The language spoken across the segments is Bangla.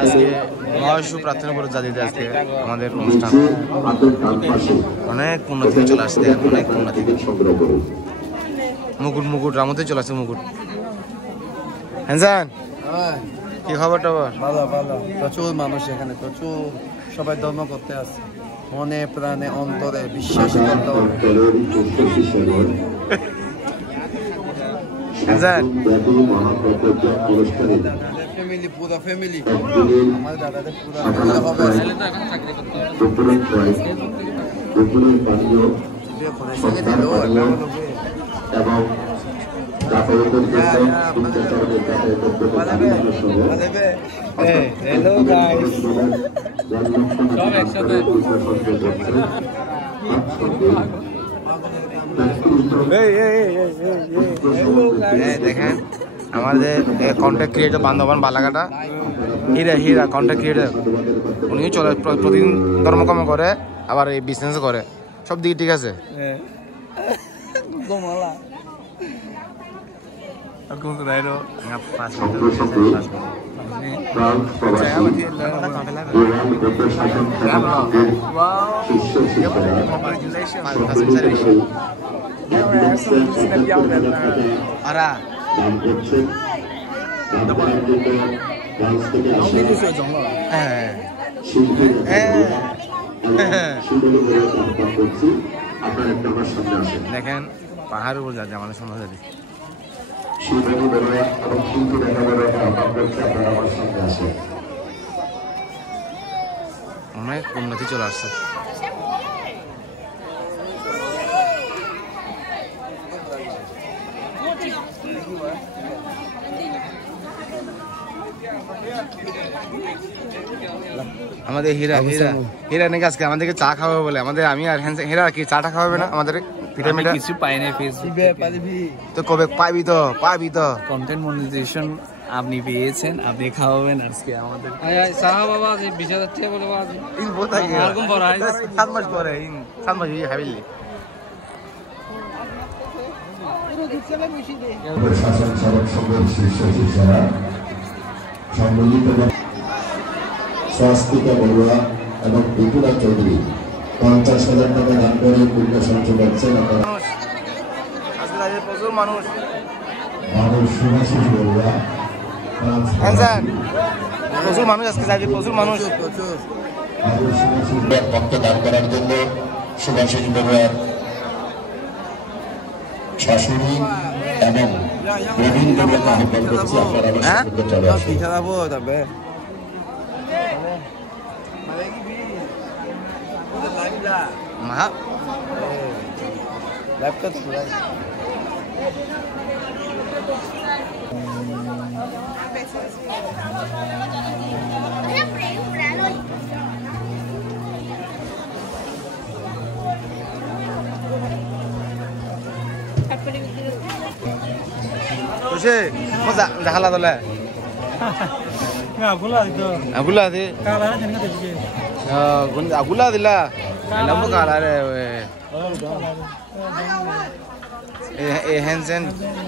আজকে মহাশিশু প্রার্থনা করে জাতিতে আজকে আমাদের অনুষ্ঠান অনেক উন্নতি চলে আসছে, অনেক উন্নতি। মুকুট মুকুট রামতে চলে আসছে মুকুট। হ্যাঁ কি খবর টবর? ভালো ভালো, প্রচুর মানুষ এখানে, প্রচুর সবাই ধর্ম করতে আসছে, মনে প্রাণে অন্তরে বিশ্বাস করতে হবে। ফ্যামিলি, পুরো ফ্যামিলি, আমার দাদাদের পুরো হ্যালো গাইস, সব একসাথে। দেখেন আমাদের কন্টেন্ট ক্রিয়েটর বান্ধবান বালাঘাটা হীরা হীরা কন্টেন্ট ক্রিয়েটর, উনিও চলে প্রতিদিন ধর্মকর্ম করে, আবার এই বিজনেস করে, সব দিকে ঠিক আছে। দেখেন পাহাড়ের উপর যাচ্ছে আমাদের সমাজ, অনেক উন্নতি চলে আসছে। আমাদের হীরা হীরা হীরা নাকি আজকে আমাদেরকে চা খাওয়াবে বলে, আমাদের আমি আর হীরা কি চাটা খাওয়াবে না আমাদের? কিছু পাই না ফেসবুকে, তো কবে পাবি? তো কন্টেন্ট মনিটাইজেশন আপনি পেয়েছেন, আপনি খাওয়াবেন আজকে আমাদের। সাহা বাবা আছে 20,000 টাকা বলে বাবা আছে ইন বহুত আগে এরকম পড়া হয় 7 মাস পরে, ইন 7 মাস হয়ে হাবিলি প্রশাসন সড়ক সংঘের শীর্ষ শিক্ষারা সম্মিলিত স্বাস্থ্যিকা বড়ুয়া এবং বিপুলা চৌধুরী 50,000 টাকা দান করে পুণ্য সঞ্চয় করছেন। প্রচুর মানুষ সুভাষিস বড়ুয়া, প্রচুর মানুষ আজকে যাবে, প্রচুর মানুষ রক্ত দান করার জন্য সুভাষিস বড়ুয়ার শাশুড়ি এবং প্রবীণ বড়ুয়াকে আহ্বান করছি, আপনারা আমার চলে আসুন। মহা ল্যাপটপ খুশি মজা দেখালা দলে আগুলা দি আগুলা দিলা নাম কালারে হ্যান্ডসেন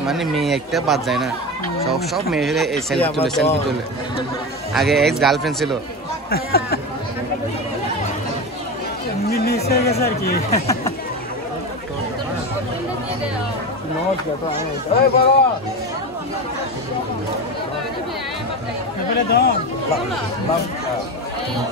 মানে মেয়ে একটা বাদ যায় না, সব মেয়ে সেলফি তুলে। আগে এক্স গার্লফ্রেন্ড ছিল, নমস্কার।